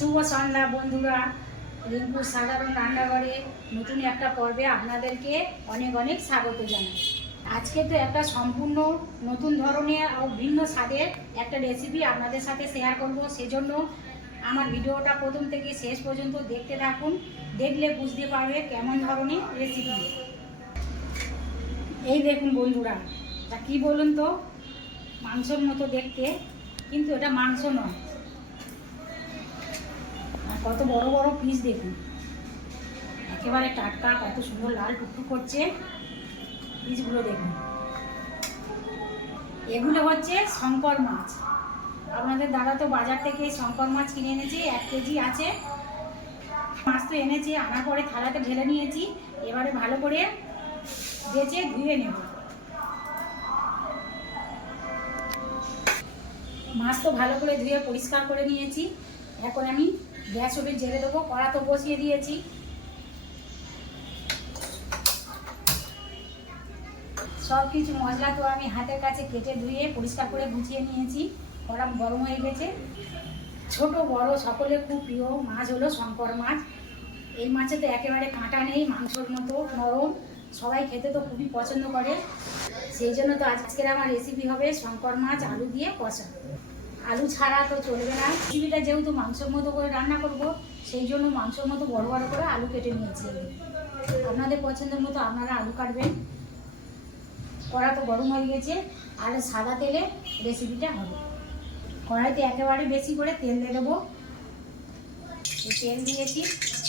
শুভ সন্ধ্যা বন্ধুরা। রিঙ্কুর সাধারণ রান্নাঘরে নতুন একটা পর্বে আপনাদেরকে অনেক অনেক স্বাগত জানাই। আজকে তো একটা সম্পূর্ণ নতুন ধরনের ও ভিন্ন স্বাদের একটা রেসিপি আপনাদের সাথে শেয়ার করব। সেজন্য আমার ভিডিওটা প্রথম থেকে শেষ পর্যন্ত দেখতে থাকুন। দেখলে বুঝতে পারবে কেমন ধরনের রেসিপি এই দেখুন বন্ধুরা তা কি বলুন তো? মাংসর মতো দেখতে, কিন্তু এটা মাংস নয়। কত বড় বড় পিস দেখুন। একেবারে টাটকা, কত সুন্দর লাল টুকটুক করছে। পিসগুলো দেখুন। এগুলো হচ্ছে শঙ্কর মাছ। আপনাদের দাদা তো বাজার থেকে শঙ্কর মাছ কিনে এনেছে, এক কেজি আছে। মাছ তো এনেছি আনার পরে থালাতে ঢেলে নিয়েছি। এবারে ভালো করে বেচে ধুয়ে নেব। মাছ তো ভালো করে ধুয়ে পরিষ্কার করে নিয়েছি। এখন আমি গ্যাস ওভেন জেলে দেবো, কড়া তো বসিয়ে দিয়েছি। সব কিছু মশলা তো আমি হাতের কাছে কেটে ধুয়ে পরিষ্কার করে গুছিয়ে নিয়েছি কড়া গরম হয়ে গেছে। ছোট, বড় সকলের খুব প্রিয় মাছ হলো শঙ্কর মাছ। এই মাছে তো একেবারে কাঁটা নেই, মাংসর মতো নরম, সবাই খেতে তো খুবই পছন্দ করে। সেই জন্য তো আজকের আমার রেসিপি হবে শঙ্কর মাছ, আলু দিয়ে কষা। আলু ছাড়া তো চলবে না। রেসিপিটা যেহেতু মাংসের মতো করে রান্না করব, সেই জন্য মাংসের মতো বড় বড় করে আলু কেটে নিয়েছি। আপনাদের পছন্দের মতো আপনারা আলু কাটবেন। কড়া তো গরম হয়ে গেছে, আর সাদা তেলে রেসিপিটা হবে। কড়াইতে একেবারে বেশি করে তেল দিয়ে দেবো। তেল দিয়েছি,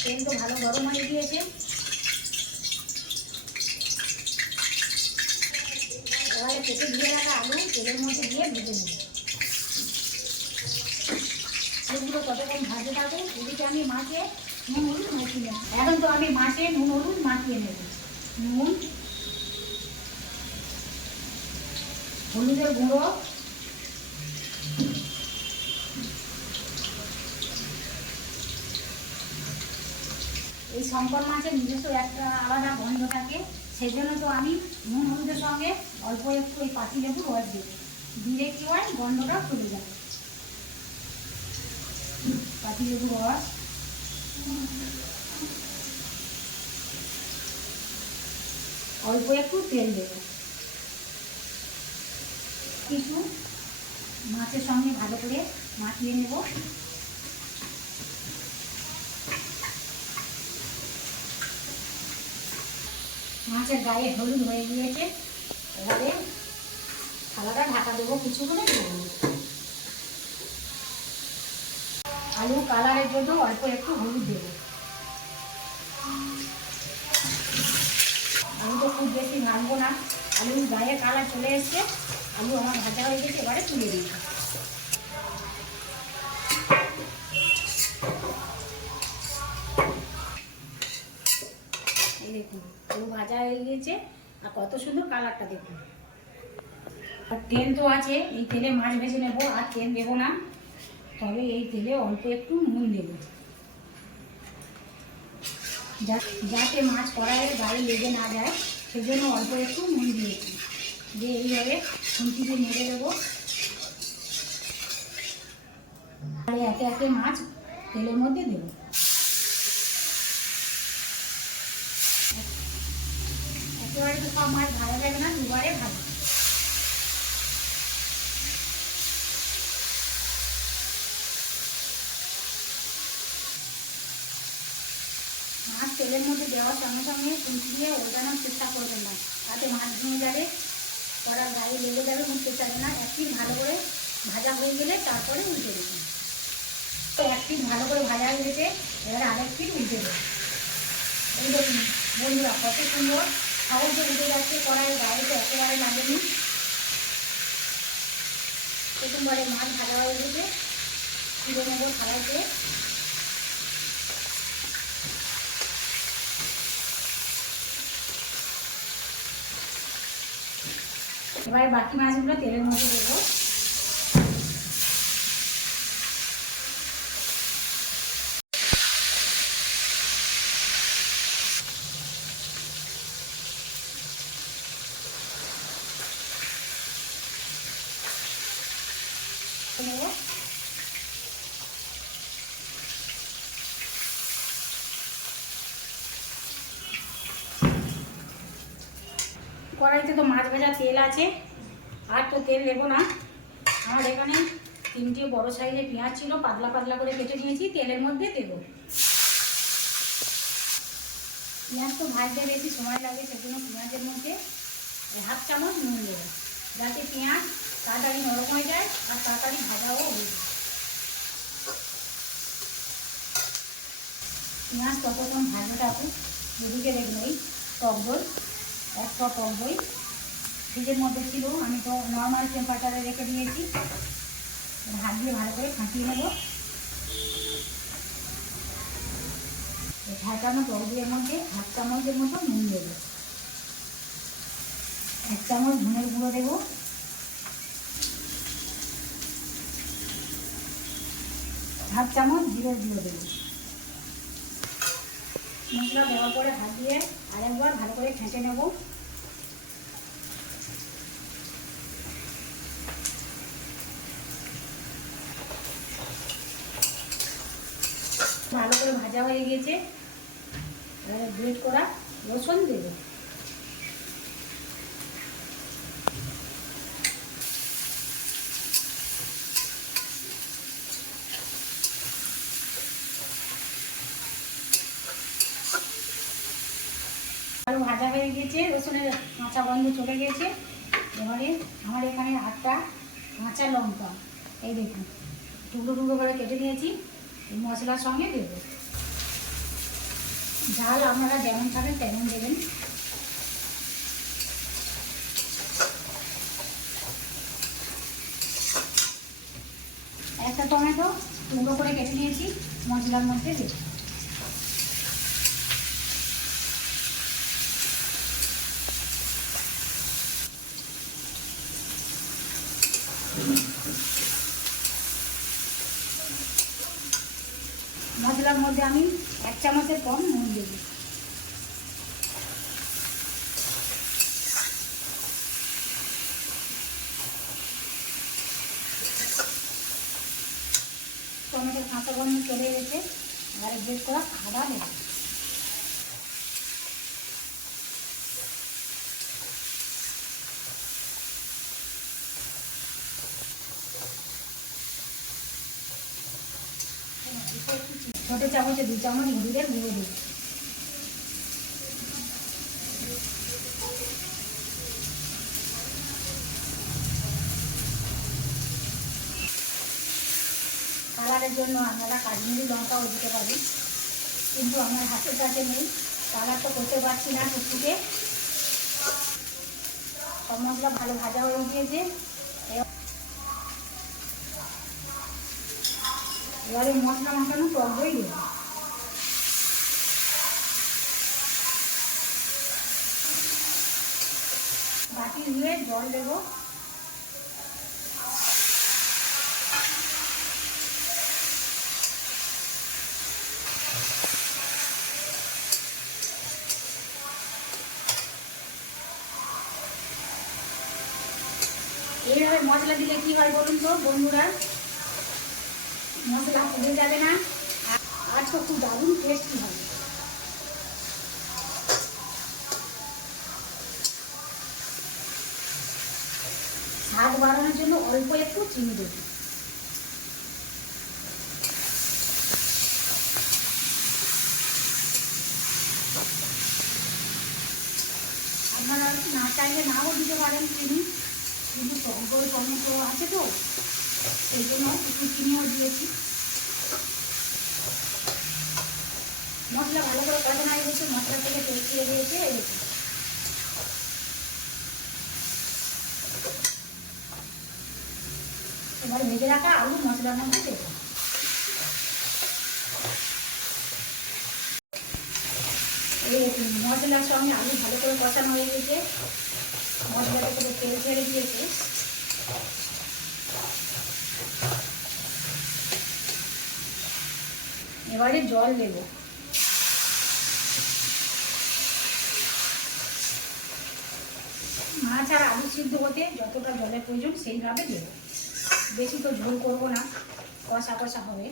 তেল তো ভালো গরম হয়ে গিয়েছে। এবারে কেটে দিয়ে রাখা আলু, তেলের মধ্যে দিয়ে ভেজে নেব। আলুগুলো কতক্ষণ ভাজে থাকুক এদিকে আমি মাছে নুন হলুদ মাখিয়ে নেব। এখন তো আমি মাছে নুন হলুদ মাখিয়ে নেব। নুন, হলুদের গুঁড়ো, এই শঙ্কর মাছের নিজস্ব একটা আলাদা গন্ধ থাকে সেই জন্য তো আমি নুন হলুদের সঙ্গে অল্প একটু ওই পাতি লেবুর রস দিই। দিলে কি হয়? গন্ধটা চলে যাবে লেবুর রস অল্প একটু তেল দেবো। কিছু মাছের সঙ্গে ভালো করে মাখিয়ে নেব। মাছের গায়ে হলুদ হয়ে গিয়েছে। এবারে থালাটা ঢাকা দেবো। কিছুক্ষণে দেবো আলু কালারের জন্য অল্প একটু হলুদ দেবো। আমি তো খুব বেশি ভাঙবো না। আলু গায়ে কালার চলে এসছে। আলু আমার ভাজা হয়ে গেছে, এবারে তুলে দিই দেখুন, আলু ভাজা হয়ে গিয়েছে। আর কত সুন্দর কালারটা দেখুন। আর তেল তো আছে, এই তেলে মাছ ভেজে নেব, আর তেল দেবো না। তবে এই তেলে অল্প একটু নুন দেব। যাতে মাছ কড়াইয়ের গায়ে লেগে না যায়, সেজন্য অল্প একটু নুন দিয়েছি। দিয়ে এইভাবে দিয়ে নেড়ে দেবো। একে একে মাছ তেলের মধ্যে দেবো। একেবারে তো সব মাছ ভালো লাগে না, দুবারে ভাজা মাছ তেলের মধ্যে দেওয়ার সঙ্গে সঙ্গে খুন্তি দিয়ে ওঠানোর চেষ্টা করবেন না। তাতে মাছ ভেঙে যাবে, কড়ার গায়ে লেগে যাবে উঠতে চাবে না। এক পিস ভালো করে ভাজা হয়ে গেলে তারপরে উল্টে দেবেন। তো এক পিস ভালো করে ভাজা হয়ে গেছে, এবারে আরেকটি উল্টে দেবেন এই দেখুন বন্ধুরা, কত সুন্দর সহজে উঠে যাচ্ছে, কড়াইয়ের গায়ে তো একেবারে লাগেনি। প্রথমবারে মাছ ভাজা হয়ে গেছে তুলে নেব থালাইতে এবারে বাকি মাছগুলো তেলের মধ্যে দেবো নেব কড়াইতে তো মাছ ভাজা তেল আছে, আর তো তেল দেবো না। আমার এখানে তিনটে বড় সাইজের পেঁয়াজ ছিল, পাতলা পাতলা করে কেটে নিয়েছি, তেলের মধ্যে দেবো। পেঁয়াজ তো ভাজতে বেশি সময় লাগে, সেজন্য পেঁয়াজের মধ্যে হাফ চামচ নুন দেবো, যাতে পেঁয়াজ তাড়াতাড়ি নরম হয়ে যায় আর তাড়াতাড়ি ভাজাও হয়ে যায়। পেঁয়াজ ততক্ষণ ভাজা থাকুক, এদিকে এই টক দই। এক শ টক দই ফ্রিজের মধ্যে ছিল, আমি তো নর্মাল টেম্পারেচারে রেখে দিয়েছি। হাত দিয়ে ভালো করে ফাটিয়ে নেব। ঢাকানো টক দইয়ের মধ্যে হাফ চামচের মতো নুন দেবো। এক চামচ ধনের গুঁড়ো দেবো। হাফ চামচ জিরে গুঁড়ো দেবো। মশলা দেওয়ার পরে হাত দিয়ে আরেকবার ভালো করে ফেটে নেব। ভালো করে ভাজা হয়ে এবারে গ্রেট করা রসুন দেবো আলু গেছে, রসুনের কাঁচা গন্ধ চলে গেছে। এবারে আমার এখানে আটটা কাঁচা লঙ্কা। এই দেখুন, টুকরো টুকরো করে কেটে নিয়েছি, এই মশলার সঙ্গে দেবো। ঝাল আপনারা যেমন খাবেন, তেমন দেবেন। একটা টমেটো টুকরো করে কেটে নিয়েছি, মশলার মধ্যে দেবো মশলার মধ্যে আমি এক চামচের কম নুন দেব টমেটোর চলে গেছে। আর বের করা খাবার দেবো ছোটো চামচে দু চামচ হলুদের গুঁড়ো দেবো কালারের জন্য আপনারা কাশ্মীরি লঙ্কাও দিতে পারেন কিন্তু আমার হাতের কাছে নেই কালার তো করতে পারছি না টুকটুকে সব মশলা ভালো ভাজা হয়ে গিয়েছে। এবারে মশলা মাখানো টক দই দেবো। বাটি ধুয়ে জল দেবো। এইভাবে মশলা দিলে কি হয় বলুন তো, বন্ধুরা? মশলা পুড়ে যাবে না। আর- তো খুব দারুণ টেস্টি হবে স্বাদ বাড়ানোর জন্য অল্প একটু চিনি দেবো। আপনারা না চাইলে নাও দিতে পারেন চিনি। কিন্তু টক টমেটো আছে তো, সেই জন্য একটু চিনিও দিয়েছি। মশলা ভালো করে কষানো হয়ে গেছে মশলা থেকে তেল দিয়েছে। এবার ভেজে রাখা আলু মশলার মধ্যে দেবো। মশলার সঙ্গে আলু ভালো করে কষানো হয়ে গেছে। মশলাটা করে তেল ছেড়ে দিয়েছে। এবারে জল দেব। মাছ আর আলু সিদ্ধ হতে যতটা জলের প্রয়োজন সেইভাবে দেব। বেশি তো ঝোল করব না, কষা কষা হবে।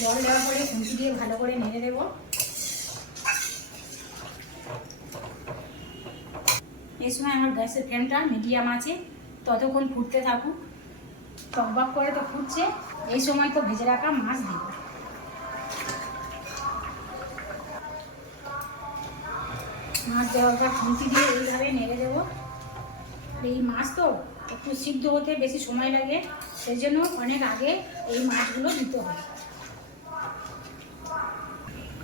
জল দেওয়ার পরে খুঁটি দিয়ে ভালো করে নেড়ে দেবো। এই সময় আমার গ্যাসের ফ্লেমটা মিডিয়াম আছে, ততক্ষণ ফুটতে থাকুক। টকবাক করে তো ফুটছে, এই সময় তো ভেজে রাখা মাছ দেব মাছ দেওয়ার পর খুন্তি দিয়ে এইভাবে নেড়ে দেবো। এই মাছ তো একটু সিদ্ধ হতে বেশি সময় লাগে সেই জন্য অনেক আগে এই মাছগুলো দিতে হয়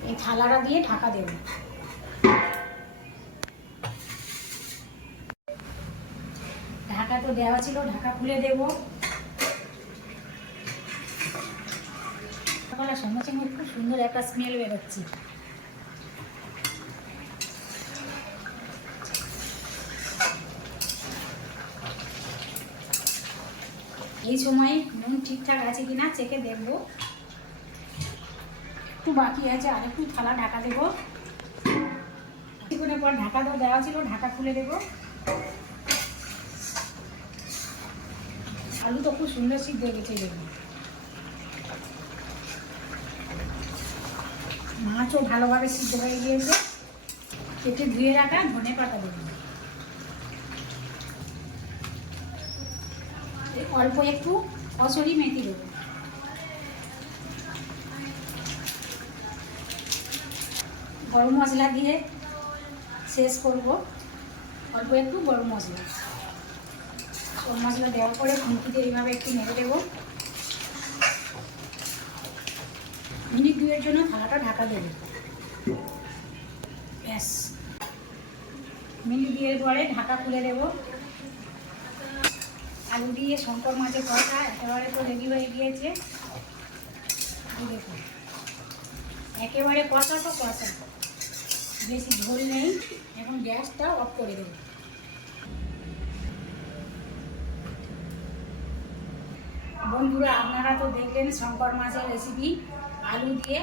এই থালাটা দিয়ে ঢাকা দেবো। তো দেওয়া ছিল, ঢাকা খুলে দেবো। সকালের সঙ্গে সঙ্গে খুব সুন্দর একটা স্মেল বেরোচ্ছে। এই সময়ে নুন ঠিকঠাক আছে কিনা চেকে দেখব। একটু বাকি আছে, আর একটু থালা ঢাকা দেবো। কিছুক্ষণের পর ঢাকা তো দেওয়া ছিল, ঢাকা খুলে দেবো। আলু তো খুব সুন্দর সিদ্ধ গেছে মাছও ভালোভাবে সিদ্ধ হয়ে গিয়েছে। কেটে ধুয়ে রাখা ধনে পাতা দেবো অল্প একটু কসরি মেথি দেবো গরম মশলা দিয়ে শেষ করব। অল্প একটু গরম মশলা। গরম মশলা দেওয়ার পরে খুঁটিতে এইভাবে একটু নেড়ে দেবো। মিনিট দুয়ের জন্য থালাটা ঢাকা দেবো। ব্যাস। মিনিট দুয়ের পরে ঢাকা খুলে দেবো। আলু দিয়ে শঙ্কর মাছের কষা একেবারে তো রেডি হয়ে গিয়েছে। একেবারে কষা তো কষা। বেশি ঝোল নেই। এখন গ্যাসটা অফ করে দেবো। বন্ধুরা, আপনারা তো দেখলেন শঙ্কর মাছের রেসিপি আলু দিয়ে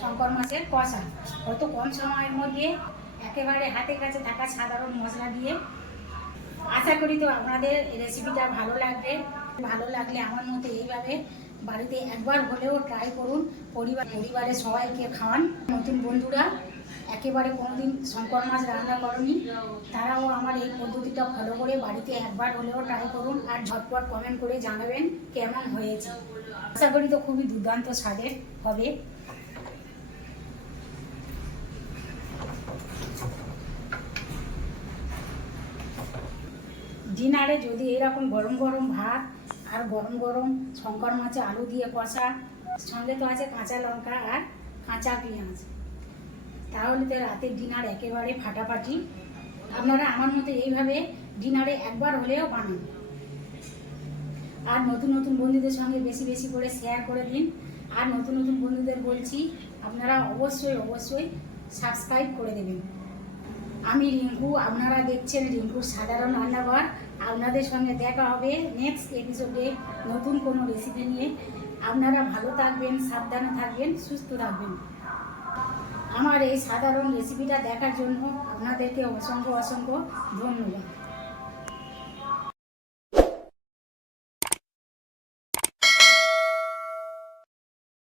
শঙ্কর মাছের কষা। কত কম সময়ের মধ্যে একেবারে হাতের কাছে থাকা সাধারণ মশলা দিয়ে। আশা করি তো আপনাদের রেসিপিটা ভালো লাগবে। ভালো লাগলে আমার মতো এইভাবে বাড়িতে একবার হলেও ট্রাই করুন। পরিবার পরিবারের সবাইকে খাওয়ান। নতুন বন্ধুরা একেবারে কোনোদিন শঙ্কর মাছ রান্না করনি। তারাও আমার এই পদ্ধতিটা ফলো করে বাড়িতে একবার হলেও ট্রাই করুন আর ঝটপট কমেন্ট করে জানাবেন কেমন হয়েছে। আশা করি তো খুবই দুর্দান্ত স্বাদের হবে। ডিনারে যদি এরকম গরম গরম ভাত আর গরম গরম শঙ্কর মাছে আলু দিয়ে কষা, সঙ্গে তো আছে কাঁচা লঙ্কা আর কাঁচা পেঁয়াজ। তাহলে তো রাতের ডিনার একেবারে ফাটাফাটি। আপনারা আমার মতো এইভাবে ডিনারে একবার হলেও বানান। আর নতুন নতুন বন্ধুদের সঙ্গে বেশি বেশি করে শেয়ার করে দিন। আর নতুন নতুন বন্ধুদের বলছি, আপনারা অবশ্যই অবশ্যই সাবস্ক্রাইব করে দেবেন। আমি রিঙ্কু, আপনারা দেখছেন রিঙ্কুর সাধারণ রান্নাঘর। আপনাদের সঙ্গে দেখা হবে নেক্সট এপিসোডে নতুন কোনো রেসিপি নিয়ে। আপনারা ভালো থাকবেন, সাবধানে থাকবেন, সুস্থ থাকবেন। আমার এই সাধারণ রেসিপিটা দেখার জন্য আপনাদেরকে অসংখ্য অসংখ্য ধন্যবাদ।